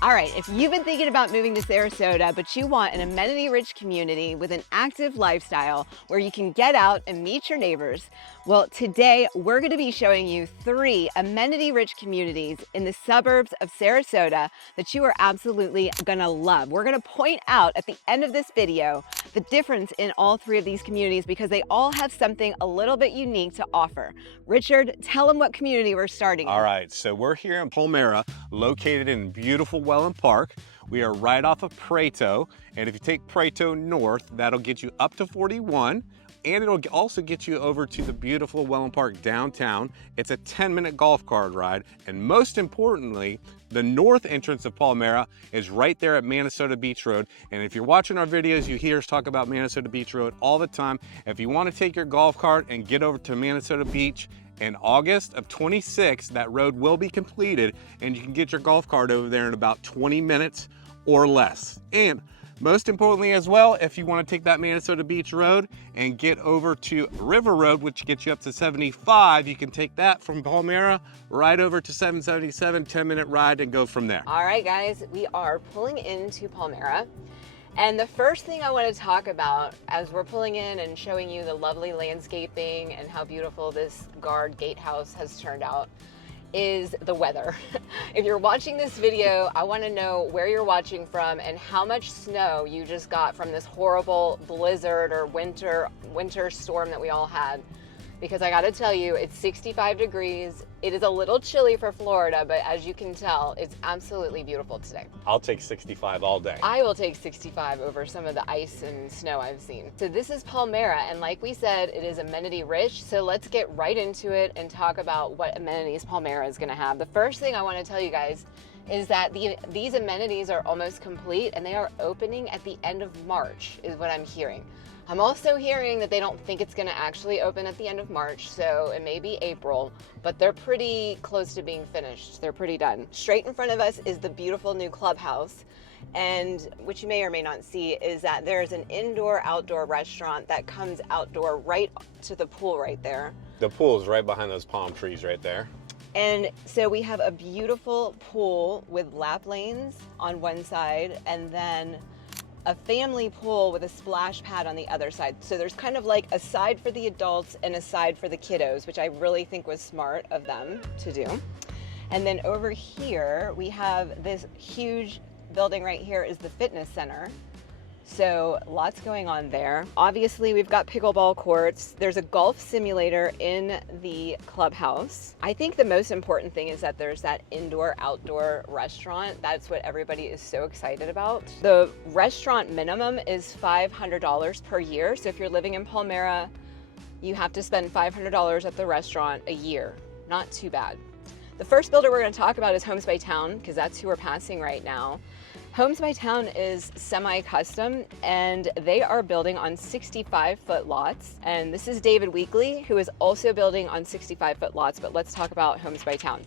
All right, if you've been thinking about moving to Sarasota, but you want an amenity-rich community with an active lifestyle where you can get out and meet your neighbors, well, today we're going to be showing you 3 amenity-rich communities in the suburbs of Sarasota that you are absolutely going to love. We're going to point out at the end of this video the difference in all 3 of these communities because they all have something a little bit unique to offer. Richard, tell them what community we're starting in. All right, so we're here in Palmyra, located in beautiful Welland Park. We are right off of Prato, and if you take Prato north, that'll get you up to 41, and it'll also get you over to the beautiful Welland Park downtown. It's a 10-minute golf cart ride, and most importantly, the north entrance of Palmyra is right there at Minnesota Beach Road. And if you're watching our videos, you hear us talk about Minnesota Beach Road all the time. If you want to take your golf cart and get over to Minnesota Beach, in August of 26, that road will be completed and you can get your golf cart over there in about 20 minutes or less. And most importantly as well, if you want to take that Minnesota Beach Road and get over to River Road, which gets you up to 75, you can take that from Palmyra right over to 777, 10-minute ride and go from there. All right, guys, we are pulling into Palmyra. And the first thing I want to talk about as we're pulling in and showing you the lovely landscaping and how beautiful this guard gatehouse has turned out is the weather. If you're watching this video, I want to know where you're watching from and how much snow you just got from this horrible blizzard or winter storm that we all had. Because I gotta tell you, it's 65 degrees. It is a little chilly for Florida, but as you can tell, it's absolutely beautiful today. I'll take 65 all day. I will take 65 over some of the ice and snow I've seen. So this is Palmyra, and like we said, it is amenity rich. So let's get right into it and talk about what amenities Palmyra is gonna have. The first thing I wanna tell you guys is that these amenities are almost complete and they are opening at the end of March, is what I'm hearing. I'm also hearing that they don't think it's gonna actually open at the end of March, so it may be April, but they're pretty close to being finished. They're pretty done. Straight in front of us is the beautiful new clubhouse, and what you may or may not see is that there's an indoor-outdoor restaurant that comes outdoor right to the pool right there. The pool is right behind those palm trees right there. And so we have a beautiful pool with lap lanes on one side, and then a family pool with a splash pad on the other side. So there's kind of like a side for the adults and a side for the kiddos, which I really think was smart of them to do. And then over here, we have this huge building right here is the fitness center. So lots going on there. Obviously, we've got pickleball courts. There's a golf simulator in the clubhouse. I think the most important thing is that there's that indoor-outdoor restaurant. That's what everybody is so excited about. The restaurant minimum is $500 per year. So if you're living in Palmyra, you have to spend $500 at the restaurant a year. Not too bad. The first builder we're going to talk about is Homes by Town, because that's who we're passing right now. Homes by Town is semi-custom, and they are building on 65-foot lots. And this is David Weekley, who is also building on 65-foot lots, but let's talk about Homes by Town.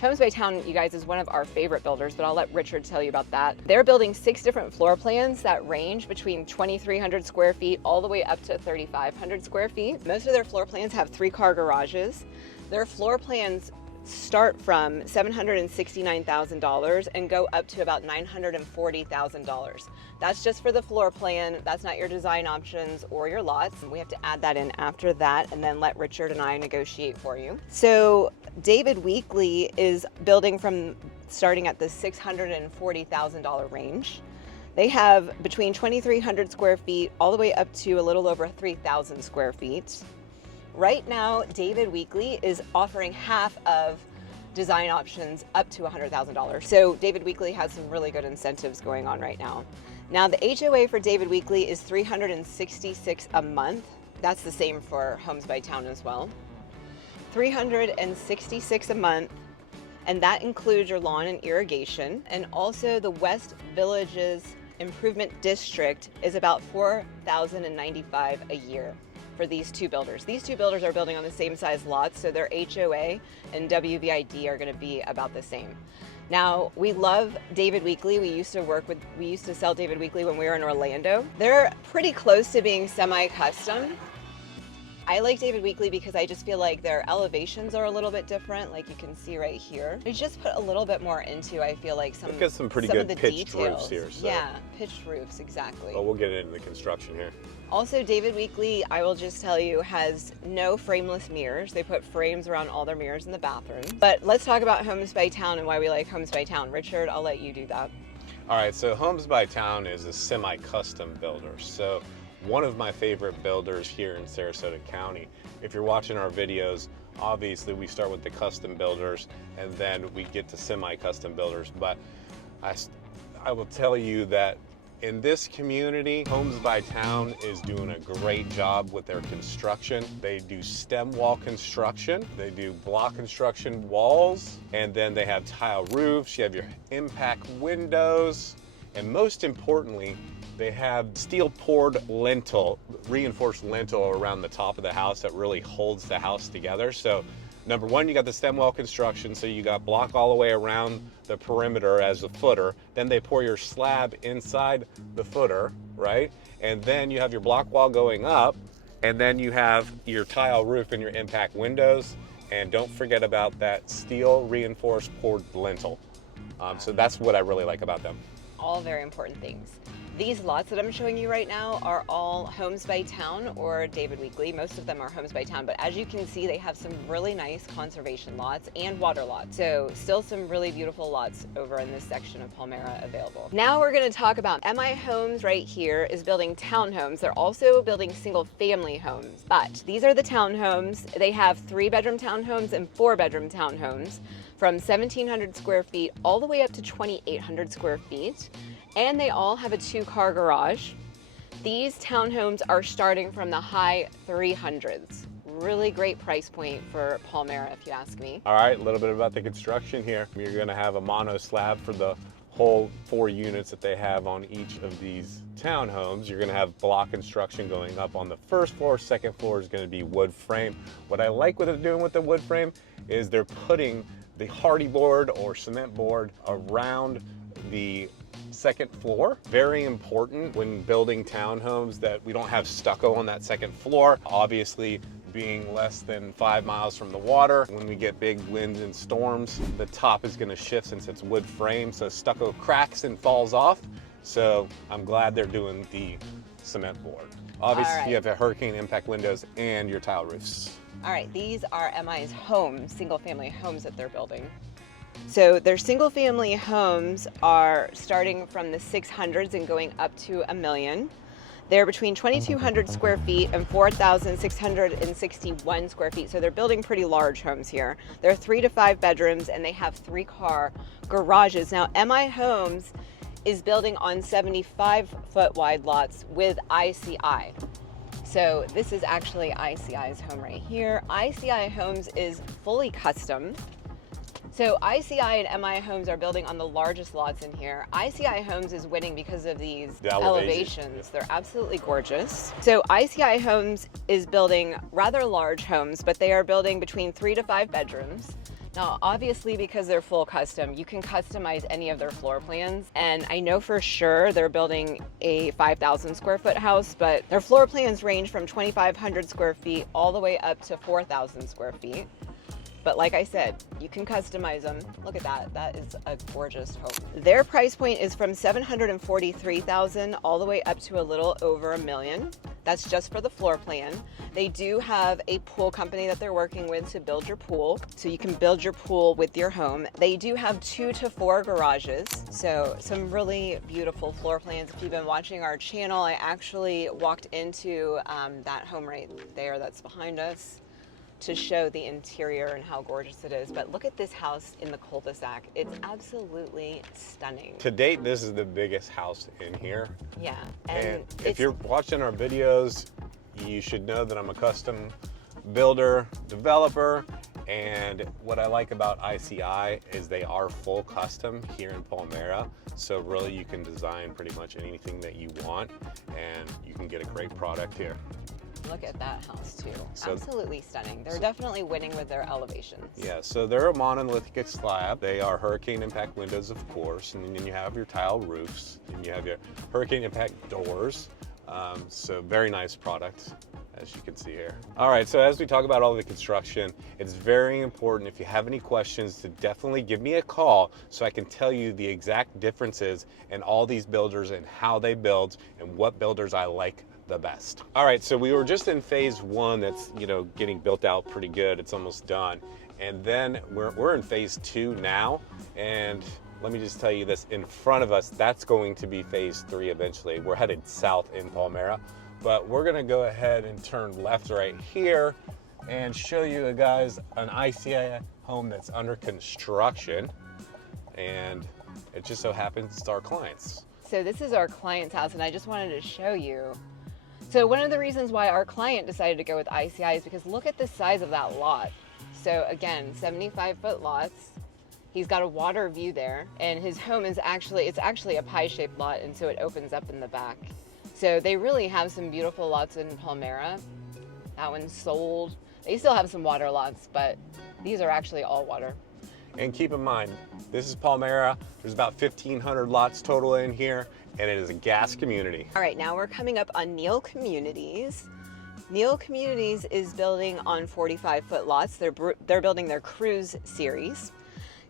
Homes by Town, you guys, is one of our favorite builders, but I'll let Richard tell you about that. They're building 6 different floor plans that range between 2,300 square feet all the way up to 3,500 square feet. Most of their floor plans have 3-car garages. Their floor plans start from $769,000 and go up to about $940,000. That's just for the floor plan. That's not your design options or your lots. We have to add that in after that and then let Richard and I negotiate for you. So David Weekley is building from starting at the $640,000 range. They have between 2,300 square feet all the way up to a little over 3,000 square feet. Right now, David Weekley is offering half of design options up to $100,000. So David Weekley has some really good incentives going on right now. Now the HOA for David Weekley is $366 a month. That's the same for Homes by Town as well. $366 a month, and that includes your lawn and irrigation. And also the West Villages Improvement District is about $4,095 a year for these 2 builders. These 2 builders are building on the same size lots, so their HOA and WVID are gonna be about the same. Now, we love David Weekley. We used to sell David Weekley when we were in Orlando. They're pretty close to being semi-custom. I like David Weekley because I just feel like their elevations are a little bit different, like you can see right here. They just put a little bit more into, I feel like, We've got some pretty of good the pitched details. roofs here. So. Yeah, pitched roofs, exactly. Well, we'll get into the construction here. Also, David Weekley, I will just tell you, has no frameless mirrors. They put frames around all their mirrors in the bathroom. But let's talk about Homes by Town and why we like Homes by Town. Richard, I'll let you do that. All right, so Homes by Town is a semi-custom builder. So one of my favorite builders here in Sarasota County. If you're watching our videos, obviously we start with the custom builders and then we get to semi-custom builders. But I will tell you that in this community, Homes by Town is doing a great job with their construction. They do stem wall construction, they do block construction walls, and then they have tile roofs, you have your impact windows, and most importantly, they have steel poured lintel, reinforced lintel around the top of the house that really holds the house together. So number one, you got the stem wall construction, so you got block all the way around the perimeter as a footer. Then they pour your slab inside the footer, right? And then you have your block wall going up, and then you have your tile roof and your impact windows. And don't forget about that steel reinforced poured lintel. So that's what I really like about them. All very important things. These lots that I'm showing you right now are all Homes by Town or David Weekley. Most of them are Homes by Town, but as you can see, they have some really nice conservation lots and water lots. So still some really beautiful lots over in this section of Palmyra available. Now we're gonna talk about MI Homes right here is building townhomes. They're also building single family homes, but these are the townhomes. They have 3-bedroom townhomes and 4-bedroom townhomes from 1,700 square feet all the way up to 2,800 square feet. And they all have a 2-car garage. These townhomes are starting from the high 300s. Really great price point for Palmyra, if you ask me. All right, a little bit about the construction here. You're gonna have a mono slab for the whole 4 units that they have on each of these townhomes. You're gonna have block construction going up on the first floor. Second floor is gonna be wood frame. What I like what they're doing with the wood frame is they're putting the hardy board or cement board around the second floor. Very important when building townhomes that we don't have stucco on that second floor. Obviously, being less than 5 miles from the water, when we get big winds and storms, the top is gonna shift since it's wood frame, so stucco cracks and falls off. So I'm glad they're doing the cement board. Obviously, you have a hurricane impact windows and your tile roofs. All right, these are MI's homes, single family homes that they're building. So their single family homes are starting from the 600s and going up to $1 million. They're between 2,200 square feet and 4,661 square feet. So they're building pretty large homes here. They're 3 to 5 bedrooms and they have 3-car garages. Now, MI Homes is building on 75-foot wide lots with ICI. So this is actually ICI's home right here. ICI Homes is fully custom. So ICI and MI Homes are building on the largest lots in here. ICI Homes is winning because of these elevations. They're absolutely gorgeous. So ICI Homes is building rather large homes, but they are building between 3 to 5 bedrooms. Now, obviously, because they're full custom, you can customize any of their floor plans. And I know for sure they're building a 5,000 square foot house, but their floor plans range from 2,500 square feet all the way up to 4,000 square feet. But like I said, you can customize them. Look at that, that is a gorgeous home. Their price point is from $743,000 all the way up to a little over $1 million. That's just for the floor plan. They do have a pool company that they're working with to build your pool. So you can build your pool with your home. They do have 2 to 4 garages. So some really beautiful floor plans. If you've been watching our channel, I actually walked into that home right there that's behind us to show the interior and how gorgeous it is. But look at this house in the cul-de-sac. It's absolutely stunning. To date, this is the biggest house in here. Yeah. And if you're watching our videos, you should know that I'm a custom builder, developer, and what I like about ICI is they are full custom here in Palmyra. So really you can design pretty much anything that you want and you can get a great product here. Look at that house too. Absolutely stunning. They're definitely winning with their elevations. Yeah, so they're a monolithic slab. They are hurricane impact windows, of course, and then you have your tile roofs, and you have your hurricane impact doors. So very nice product as you can see here. All right, so as we talk about all the construction, it's very important, if you have any questions, to definitely give me a call so I can tell you the exact differences in all these builders and how they build and what builders I like the best. All right, so we were just in phase one that's, getting built out pretty good. It's almost done. And then we're in phase two now. And let me just tell you this, in front of us, that's going to be phase three eventually. We're headed south in Palmyra, but we're gonna go ahead and turn left right here and show you guys an ICI home that's under construction. And it just so happens it's our clients. So this is our client's house, and I just wanted to show you. So one of the reasons why our client decided to go with ICI is because look at the size of that lot. So again, 75-foot lots. He's got a water view there, and his home is actually a pie-shaped lot, and so it opens up in the back. So they really have some beautiful lots in Palmyra. That one's sold. They still have some water lots, but these are actually all water. And keep in mind, this is Palmyra. There's about 1,500 lots total in here, and it is a gas community. All right, now we're coming up on Neal Communities. Neal Communities is building on 45-foot lots. They're building their cruise series.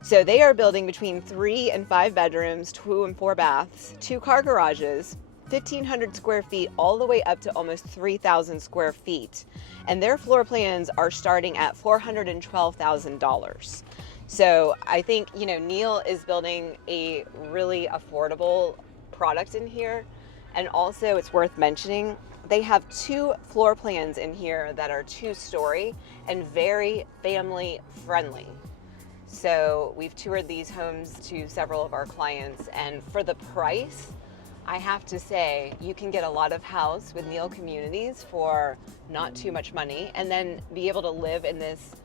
So they are building between 3 and 5 bedrooms, 2 and 4 baths, 2-car garages, 1,500 square feet, all the way up to almost 3,000 square feet. And their floor plans are starting at $412,000. So I think, Neal is building a really affordable product in here. And also it's worth mentioning, they have 2 floor plans in here that are 2-story and very family friendly. So we've toured these homes to several of our clients, and for the price, I have to say, you can get a lot of house with Neal Communities for not too much money, and then be able to live in this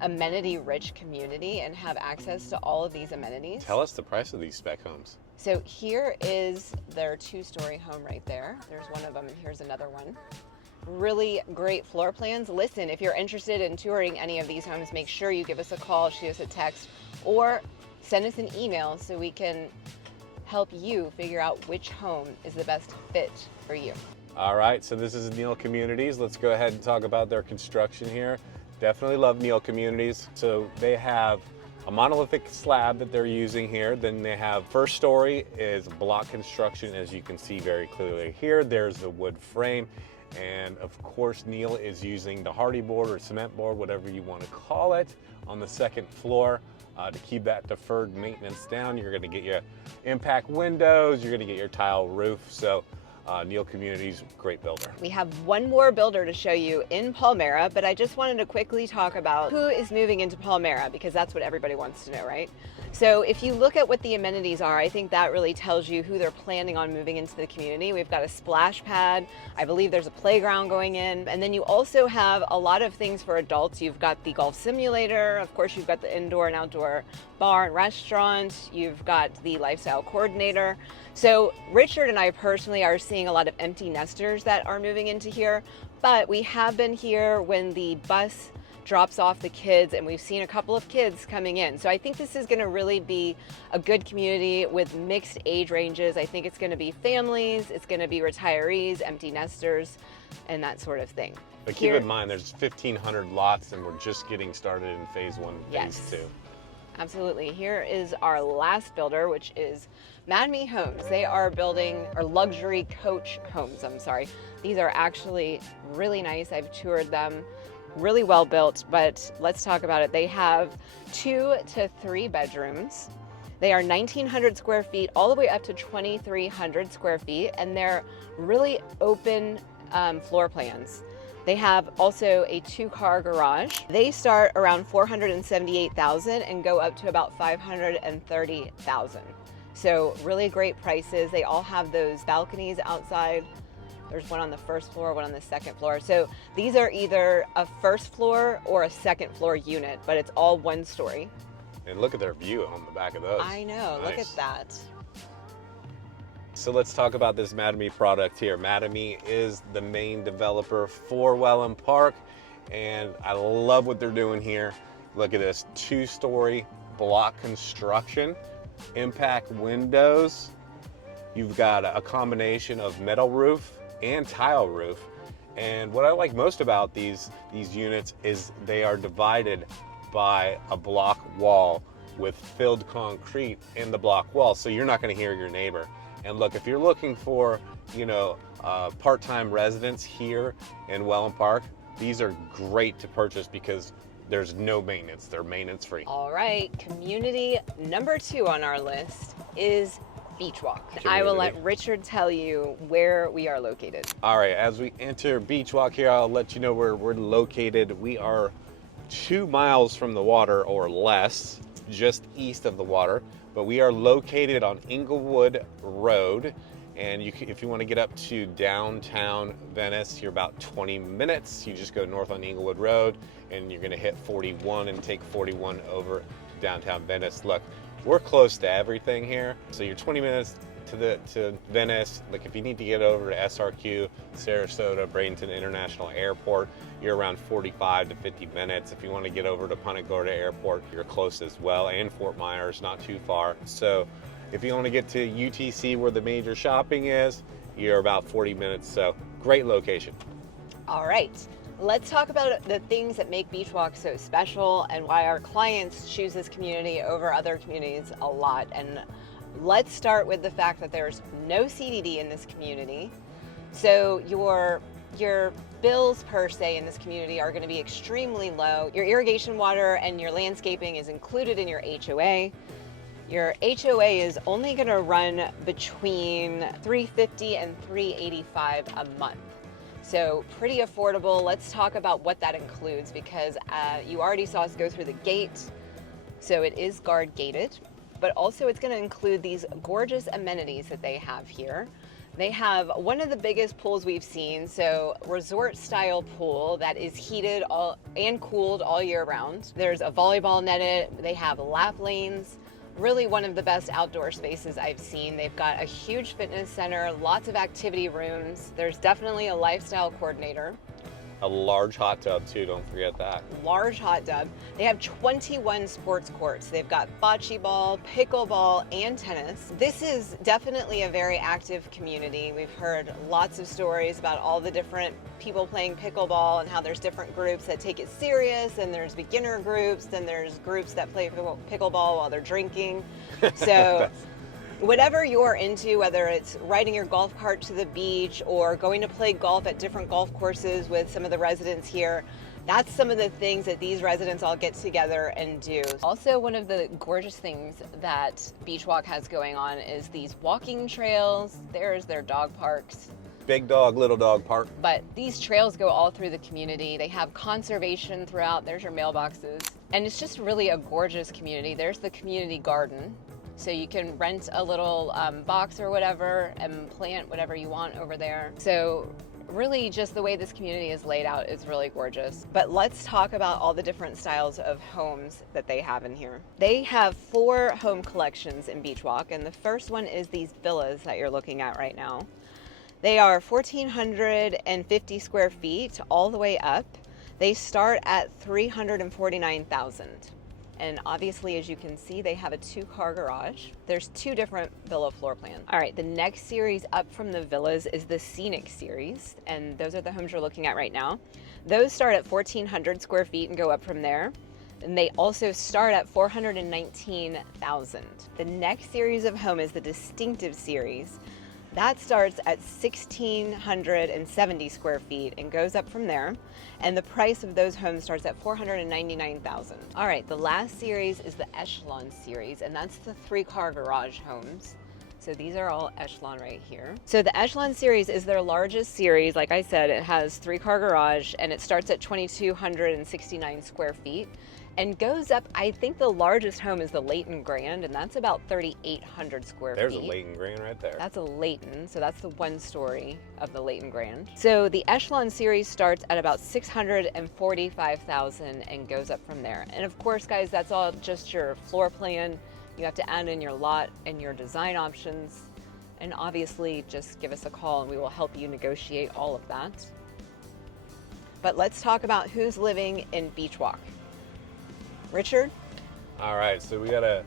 amenity-rich community and have access to all of these amenities. Tell us the price of these spec homes. So here is their 2-story home right there. There's one of them, and here's another one. Really great floor plans. Listen, if you're interested in touring any of these homes, make sure you give us a call, shoot us a text, or send us an email so we can help you figure out which home is the best fit for you. All right, so this is Neal Communities. Let's go ahead and talk about their construction here. Definitely love Neal Communities. So they have a monolithic slab that they're using here. Then they have first story is block construction, as you can see very clearly here. There's the wood frame. And of course, Neal is using the hardy board or cement board, whatever you want to call it, on the second floor to keep that deferred maintenance down. You're going to get your impact windows, you're going to get your tile roof. So Neal Communities, great builder. We have one more builder to show you in Palmyra, but I just wanted to quickly talk about who is moving into Palmyra, because that's what everybody wants to know, right? So if you look at what the amenities are, I think that really tells you who they're planning on moving into the community. We've got a splash pad. I believe there's a playground going in. And then you also have a lot of things for adults. You've got the golf simulator. Of course, you've got the indoor and outdoor bar and restaurant. You've got the lifestyle coordinator. So Richard and I personally are seeing a lot of empty nesters that are moving into here, but we have been here when the bus drops off the kids, and we've seen a couple of kids coming in. So I think this is gonna really be a good community with mixed age ranges. I think it's gonna be families, it's gonna be retirees, empty nesters, and that sort of thing. But keep in mind, there's 1,500 lots, and we're just getting started in phase 1, phase 2. Absolutely. Here is our last builder, which is Madme Homes. They are building, or luxury coach homes, I'm sorry. These are actually really nice. I've toured them. Really well built, but let's talk about it. They have 2 to 3 bedrooms. They are 1,900 square feet all the way up to 2,300 square feet, and they're really open floor plans. They have also a 2-car garage. They start around $478,000 and go up to about $530,000. So really great prices. They all have those balconies outside. There's one on the first floor, one on the second floor. So these are either a first floor or a second floor unit, but it's all 1 story. And look at their view on the back of those. I know, Nice. Look at that. So let's talk about this Madme product here. Madme is the main developer for Welland Park, and I love what they're doing here. Look at this, 2-story block construction, impact windows. You've got a combination of metal roof and tile roof, And what I like most about these units is they are divided by a block wall with filled concrete in the block wall, so you're not going to hear your neighbor. And look, if you're looking for, part-time residents here in Welland Park, these are great to purchase because there's no maintenance. They're maintenance free. All right, community number 2 on our list is Beach Walk. I will let Richard tell you where we are located. All right, as we enter Beach Walk here, I'll let you know where we're located. We are 2 miles from the water or less, just east of the water, but we are located on Inglewood Road. And if you want to get up to downtown Venice, you're about 20 minutes. You just go north on Inglewood Road and you're going to hit 41 and take 41 over to downtown Venice. Look, we're close to everything here. So you're 20 minutes to Venice. Like if you need to get over to SRQ, Sarasota, Bradenton International Airport, you're around 45 to 50 minutes. If you want to get over to Punta Gorda Airport, you're close as well. And Fort Myers, not too far. So if you want to get to UTC where the major shopping is, you're about 40 minutes, so great location. All right, let's talk about the things that make Beach Walk so special and why our clients choose this community over other communities a lot. And let's start with the fact that there's no CDD in this community. So your bills per se in this community are going to be extremely low. Your irrigation water and your landscaping is included in your HOA. Your HOA is only going to run between $350 and $385 a month. So pretty affordable. Let's talk about what that includes because you already saw us go through the gate. So it is guard gated, but also it's going to include these gorgeous amenities that they have here. They have one of the biggest pools we've seen, so resort style pool that is heated and cooled all year round. There's a volleyball netted, they have lap lanes. Really one of the best outdoor spaces I've seen. They've got a huge fitness center, lots of activity rooms. There's definitely a lifestyle coordinator. A large hot tub too, don't forget that. Large hot tub. They have 21 sports courts. They've got bocce ball, pickleball, and tennis. This is definitely a very active community. We've heard lots of stories about all the different people playing pickleball and how there's different groups that take it serious, and there's beginner groups, then there's groups that play pickleball while they're drinking. So whatever you're into, whether it's riding your golf cart to the beach or going to play golf at different golf courses with some of the residents here, that's some of the things that these residents all get together and do. Also, one of the gorgeous things that Beach Walk has going on is these walking trails. There's their dog parks. Big dog, little dog park. But these trails go all through the community. They have conservation throughout. There's your mailboxes. And it's just really a gorgeous community. There's the community garden. So you can rent a little box or whatever and plant whatever you want over there. So really just the way this community is laid out is really gorgeous. But let's talk about all the different styles of homes that they have in here. They have 4 home collections in Beach Walk, and the first one is these villas that you're looking at right now. They are 1,450 square feet all the way up. They start at $349,000. And obviously, as you can see, they have a 2-car garage. There's 2 different villa floor plans. All right, the next series up from the villas is the Scenic series, and those are the homes you're looking at right now. Those start at 1,400 square feet and go up from there. And they also start at $419,000. The next series of home is the Distinctive series. That starts at 1,670 square feet and goes up from there. And the price of those homes starts at $499,000. All right, the last series is the Echelon series, and that's the 3-car garage homes. So these are all Echelon right here. So the Echelon series is their largest series. Like I said, it has 3-car garage, and it starts at 2,269 square feet and goes up. I think the largest home is the Leighton Grand, and that's about 3,800 square feet. There's a Leighton Grand right there. That's a Leighton, so that's the 1 story of the Leighton Grand. So the Echelon series starts at about $645,000 and goes up from there. And of course, guys, that's all just your floor plan. You have to add in your lot and your design options. And obviously, just give us a call and we will help you negotiate all of that. But let's talk about who's living in Beach Walk. Richard? All right, so we got a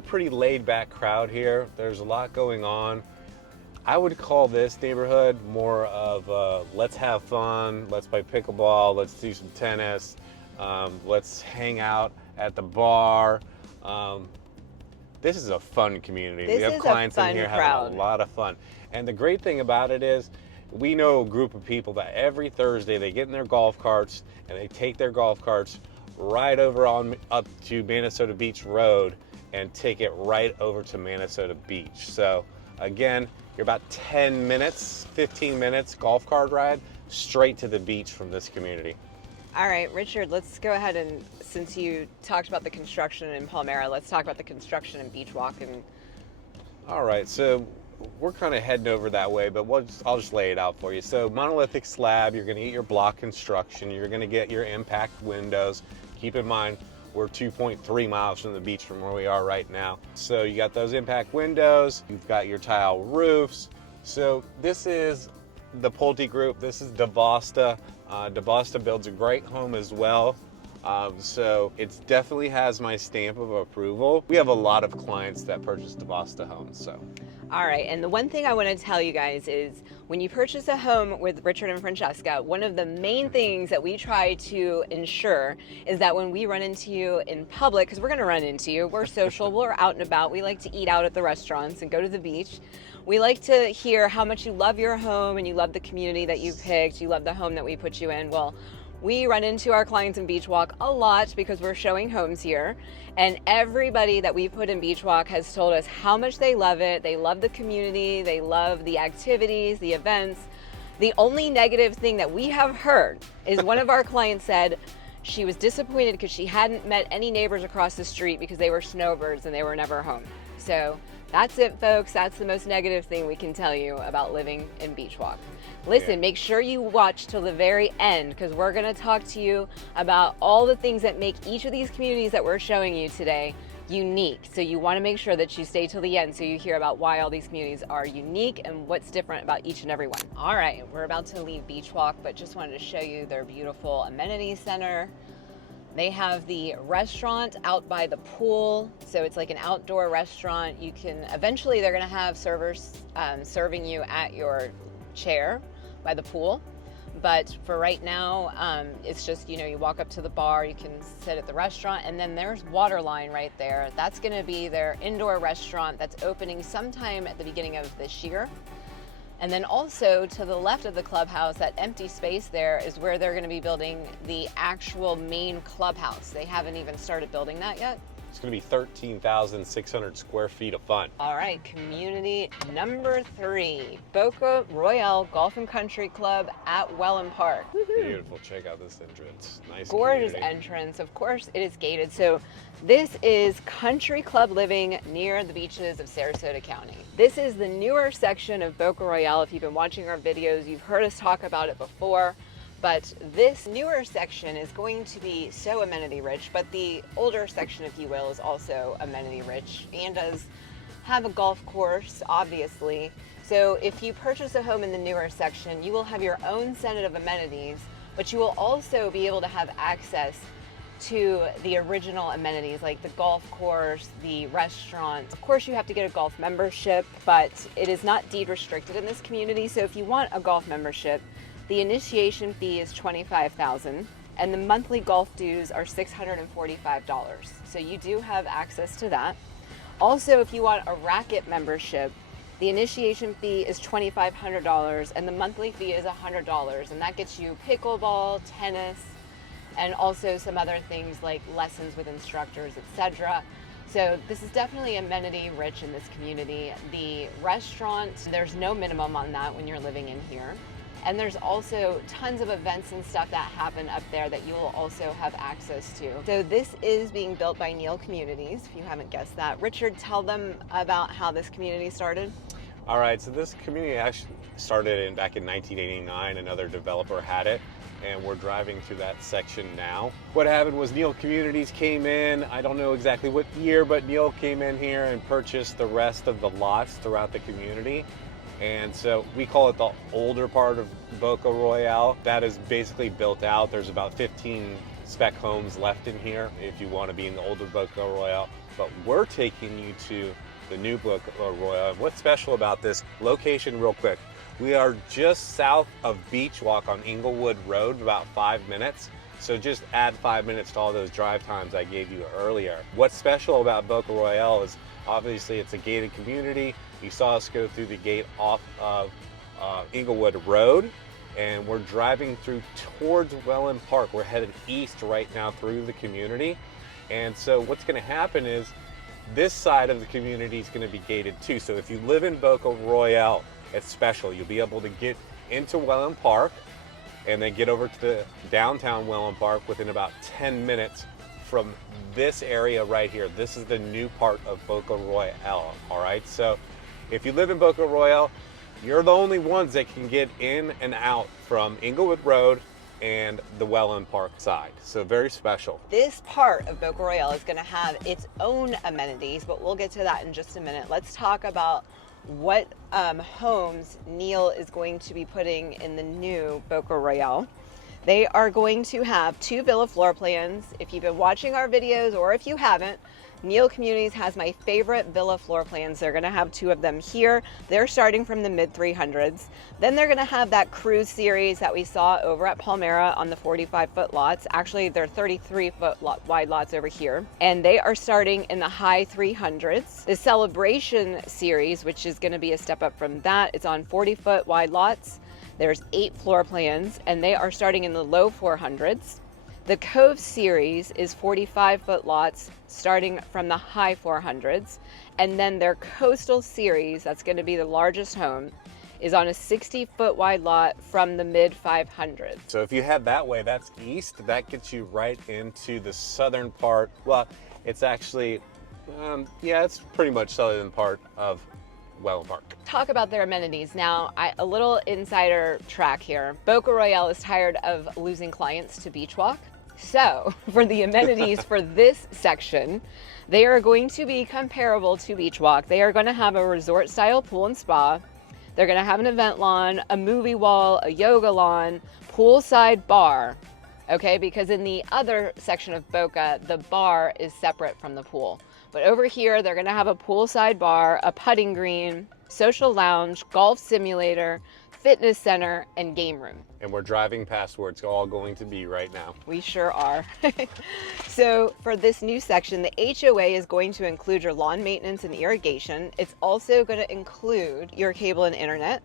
pretty laid back crowd here. There's a lot going on. I would call this neighborhood more of let's have fun, let's play pickleball, let's do some tennis, let's hang out at the bar. This is a fun community. We have clients in here having a lot of fun. And the great thing about it is we know a group of people that every Thursday they get in their golf carts and they take their golf carts right over up to Minnesota Beach Road and take it right over to Minnesota Beach. So again, you're about 10 minutes, 15 minutes golf cart ride straight to the beach from this community. All right, Richard, let's go ahead and, since you talked about the construction in Palmyra, let's talk about the construction in Beach Walk. All right, so we're kind of heading over that way, but I'll just lay it out for you. So monolithic slab, you're gonna get your block construction, you're gonna get your impact windows. Keep in mind, we're 2.3 miles from the beach from where we are right now. So you got those impact windows, you've got your tile roofs. So this is the Pulte Group, this is DeVosta. DeVosta builds a great home as well. So it definitely has my stamp of approval. We have a lot of clients that purchase DeVosta homes, so. All right, and the one thing I want to tell you guys is when you purchase a home with Richard and Franchesca, one of the main things that we try to ensure is that when we run into you in public, because we're going to run into you, we're social, we're out and about, we like to eat out at the restaurants and go to the beach. We like to hear how much you love your home and you love the community that you picked, you love the home that we put you in. Well, we run into our clients in Beach Walk a lot because we're showing homes here, and everybody that we put in Beach Walk has told us how much they love it. They love the community, they love the activities, the events. The only negative thing that we have heard is one of our clients said she was disappointed because she hadn't met any neighbors across the street because they were snowbirds and they were never home. So that's it, folks. That's the most negative thing we can tell you about living in Beach Walk. Listen, make sure you watch till the very end because we're going to talk to you about all the things that make each of these communities that we're showing you today unique. So you want to make sure that you stay till the end so you hear about why all these communities are unique and what's different about each and every one. All right, we're about to leave Beach Walk, but just wanted to show you their beautiful amenity center. They have the restaurant out by the pool, so it's like an outdoor restaurant. You can, eventually they're gonna have servers serving you at your chair by the pool. But for right now, it's just, you know, you walk up to the bar, you can sit at the restaurant, and then there's Waterline right there. That's gonna be their indoor restaurant that's opening sometime at the beginning of this year. And then also to the left of the clubhouse, that empty space there is where they're gonna be building the actual main clubhouse. They haven't even started building that yet. It's gonna be 13,600 square feet of fun. All right, community number 3, Boca Royale Golf and Country Club at Welland Park. Beautiful, check out this entrance. Nice, gorgeous community. Entrance. Of course, it is gated. So this is country club living near the beaches of Sarasota County. This is the newer section of Boca Royale. If you've been watching our videos, you've heard us talk about it before. But this newer section is going to be so amenity rich, but the older section, if you will, is also amenity rich and does have a golf course, obviously. So if you purchase a home in the newer section, you will have your own set of amenities, but you will also be able to have access to the original amenities like the golf course, the restaurant. Of course, you have to get a golf membership, but it is not deed restricted in this community. So if you want a golf membership, the initiation fee is $25,000 and the monthly golf dues are $645. So you do have access to that. Also, if you want a racket membership, the initiation fee is $2,500 and the monthly fee is $100, and that gets you pickleball, tennis, and also some other things like lessons with instructors, etc. So this is definitely amenity rich in this community. The restaurant, there's no minimum on that when you're living in here. And there's also tons of events and stuff that happen up there that you will also have access to. So this is being built by Neal Communities, if you haven't guessed that. Richard, tell them about how this community started. All right, so this community actually started back in 1989. Another developer had it, and we're driving through that section now. What happened was Neal Communities came in, I don't know exactly what year, but Neal came in here and purchased the rest of the lots throughout the community. And so we call it the older part of Boca Royale. That is basically built out. There's about 15 spec homes left in here if you want to be in the older Boca Royale. But we're taking you to the new Boca Royale. What's special about this location, real quick? We are just south of Beach Walk on Inglewood Road, about 5 minutes. So just add 5 minutes to all those drive times I gave you earlier. What's special about Boca Royale is obviously it's a gated community. You saw us go through the gate off of Inglewood Road, and we're driving through towards Welland Park. We're headed east right now through the community. And so what's gonna happen is this side of the community is gonna be gated too. So if you live in Boca Royale, it's special. You'll be able to get into Welland Park and then get over to the downtown Welland Park within about 10 minutes from this area right here. This is the new part of Boca Royale, all right? So if you live in Boca Royale, you're the only ones that can get in and out from Inglewood Road and the Welland Park side. So very special. This part of Boca Royale is gonna have its own amenities, but we'll get to that in just a minute. Let's talk about what homes Neil is going to be putting in the new Boca Royale. They are going to have 2 villa floor plans. If you've been watching our videos, or if you haven't, Neil Communities has my favorite villa floor plans. They're gonna have 2 of them here. They're starting from the mid 300s. Then they're gonna have that cruise series that we saw over at Palmera on the 45-foot lots. Actually, they're 33-foot wide lots over here. And they are starting in the high 300s. The celebration series, which is gonna be a step up from that, it's on 40-foot wide lots. There's 8 floor plans, and they are starting in the low 400s. The Cove series is 45-foot lots starting from the high 400s. And then their Coastal series, that's going to be the largest home, is on a 60-foot wide lot from the mid 500s. So if you head that way, that's east. That gets you right into the southern part. Well, it's actually, yeah, it's pretty much southern part of Welland Park. Talk about their amenities. Now, a little insider track here. Boca Royale is tired of losing clients to Beach Walk. So for the amenities for this section, they are going to be comparable to Beach Walk. They are going to have a resort style pool and spa. They're going to have an event lawn, a movie wall, a yoga lawn, poolside bar. Okay, because in the other section of Boca, the bar is separate from the pool. But over here, they're gonna have a poolside bar, a putting green, social lounge, golf simulator, fitness center, and game room. And we're driving past where it's all going to be right now. We sure are. So for this new section, the HOA is going to include your lawn maintenance and irrigation. It's also gonna include your cable and internet.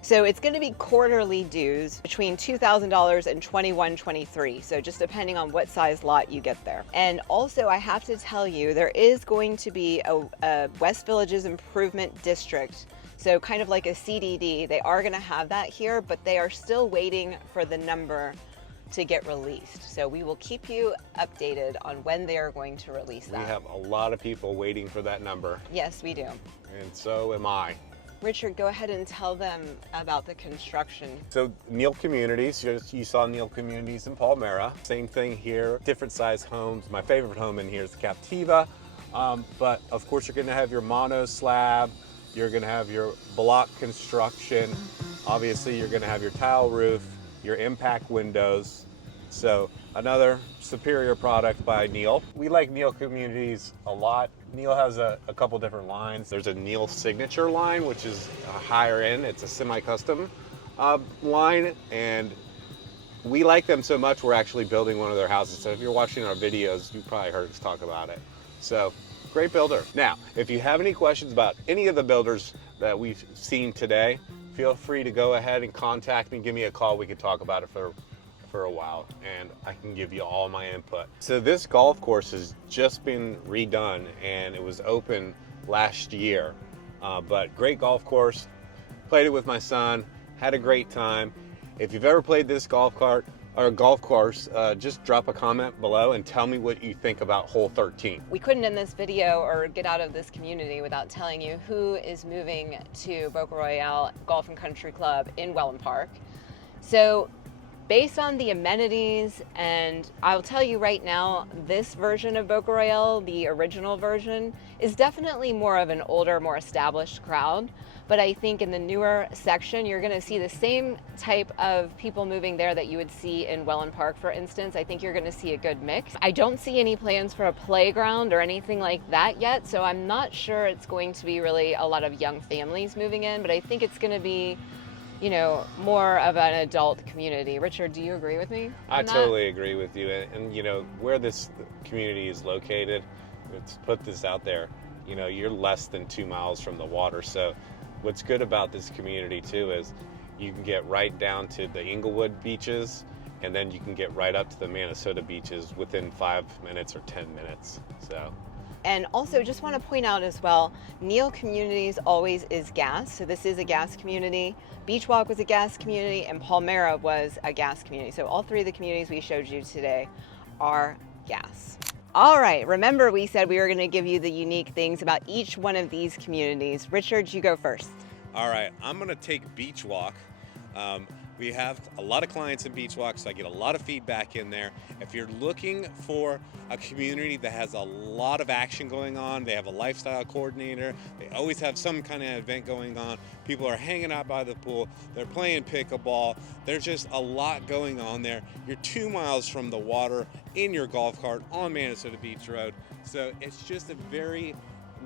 So it's going to be quarterly dues between $2,000 and $2,123. So just depending on what size lot you get there. And also I have to tell you, there is going to be a West Villages Improvement District. So kind of like a CDD. They are going to have that here, but they are still waiting for the number to get released. So we will keep you updated on when they are going to release that. We have a lot of people waiting for that number. Yes, we do. And so am I. Richard, go ahead and tell them about the construction. So Neil Communities, you saw Neil Communities in Palmera. Same thing here, different size homes. My favorite home in here is the Captiva. But of course you're gonna have your mono slab, you're gonna have your block construction. Obviously you're gonna have your tile roof, your impact windows. So another superior product by Neil. We like Neil Communities a lot. Neil has a couple different lines. There's a Neil Signature line, which is a higher end. It's a semi-custom line, and we like them so much we're actually building one of their houses. So if you're watching our videos, you probably heard us talk about it. So great builder. Now, if you have any questions about any of the builders that we've seen today, feel free to go ahead and contact me, give me a call. We could talk about it for a while, and I can give you all my input. So this golf course has just been redone, and it was open last year. But great golf course. Played it with my son, had a great time. If you've ever played this golf course, just drop a comment below and tell me what you think about hole 13. We couldn't end this video or get out of this community without telling you who is moving to Boca Royale Golf and Country Club in Welland Park. So based on the amenities, and I'll tell you right now, this version of Boca Royale, the original version, is definitely more of an older, more established crowd. But I think in the newer section, you're gonna see the same type of people moving there that you would see in Welland Park, for instance. I think you're gonna see a good mix. I don't see any plans for a playground or anything like that yet, so I'm not sure it's going to be really a lot of young families moving in, but I think it's gonna be, you know, more of an adult community. Richard, do you agree with me on that? Totally agree with you. And you know, where this community is located, let's put this out there, you know, you're less than 2 miles from the water. So what's good about this community too is you can get right down to the Inglewood beaches, and then you can get right up to the Sarasota beaches within 5 minutes or 10 minutes. So. And also just want to point out as well, Neal Communities always is gas. So this is a gas community. Beach Walk was a gas community, and Palmyra was a gas community. So all three of the communities we showed you today are gas. All right, remember we said we were going to give you the unique things about each one of these communities. Richard, you go first. All right, I'm going to take Beach Walk. We have a lot of clients in Beach Walk, so I get a lot of feedback in there. If you're looking for a community that has a lot of action going on, they have a lifestyle coordinator, they always have some kind of event going on, people are hanging out by the pool, they're playing pickleball, there's just a lot going on there. You're 2 miles from the water in your golf cart on Sarasota Beach Road. So it's just a very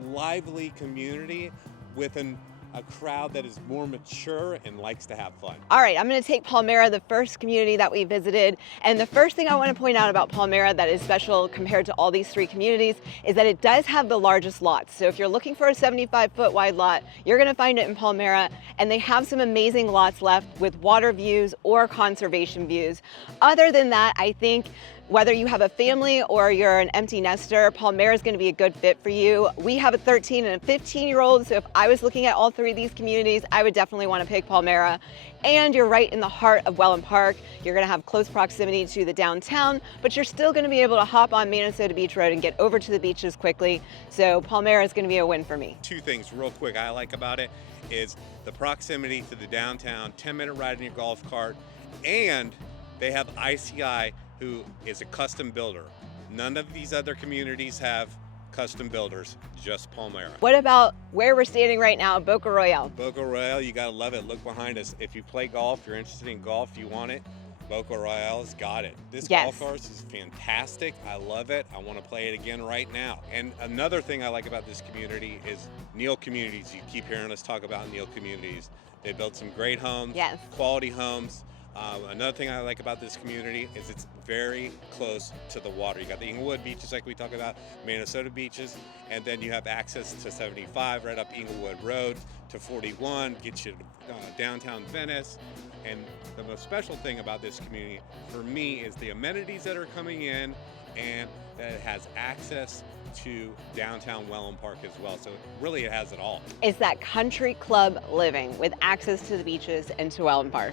lively community with a crowd that is more mature and likes to have fun. All right, I'm gonna take Palmyra, the first community that we visited. And the first thing I wanna point out about Palmyra that is special compared to all these three communities is that it does have the largest lots. So if you're looking for a 75-foot wide lot, you're gonna find it in Palmyra, and they have some amazing lots left with water views or conservation views. Other than that, I think whether you have a family or you're an empty nester, Palmyra is going to be a good fit for you. We have a 13 and a 15-year-old, so if I was looking at all three of these communities, I would definitely want to pick Palmyra. And you're right in the heart of Welland Park. You're going to have close proximity to the downtown, but you're still going to be able to hop on Sarasota Beach Road and get over to the beaches quickly. So Palmyra is going to be a win for me. Two things real quick I like about it is the proximity to the downtown, 10-minute ride in your golf cart, and they have ICI, who is a custom builder. None of these other communities have custom builders, just Palmyra. What about where we're standing right now, Boca Royale? Boca Royale, you gotta love it. Look behind us. If you play golf, you're interested in golf, you want it, Boca Royale's got it. This golf course is fantastic. I love it. I want to play it again right now. And another thing I like about this community is Neal Communities. You keep hearing us talk about Neal Communities. They built some great homes, quality homes. Another thing I like about this community is it's very close to the water. You got the Inglewood beaches like we talked about, Sarasota beaches, and then you have access to 75 right up Inglewood Road to 41, gets you to downtown Venice. And the most special thing about this community for me is the amenities that are coming in, and that it has access to downtown Welland Park as well. So really it has it all. It's that country club living with access to the beaches and to Welland Park.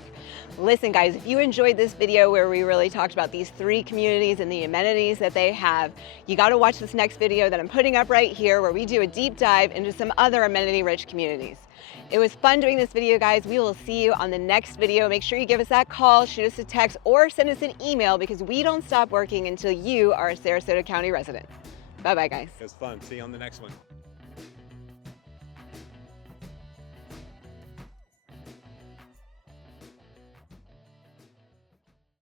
Listen guys, if you enjoyed this video where we really talked about these three communities and the amenities that they have, you got to watch this next video that I'm putting up right here where we do a deep dive into some other amenity-rich communities. It was fun doing this video, guys. We will see you on the next video. Make sure you give us that call, shoot us a text, or send us an email because we don't stop working until you are a Sarasota County resident. Bye-bye, guys. It was fun. See you on the next one.